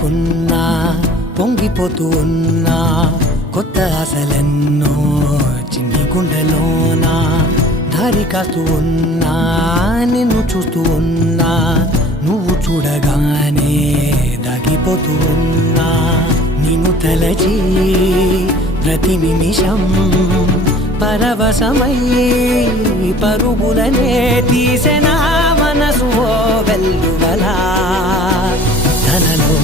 చేరుకున్నా పొంగిపోతూ ఉన్నా కొత్త ఆశలెన్నో చిన్ని గుండెలోనా దారి కాస్తూ ఉన్నా నిన్ను చూస్తూ ఉన్నా నువ్వు చూడగానే దాగిపోతూ ఉన్నా నిన్ను తలచి ప్రతి నిమిషం పరవశమై పరుగులనే తీసెనా మనసు ఓ వెల్లువలా తనలో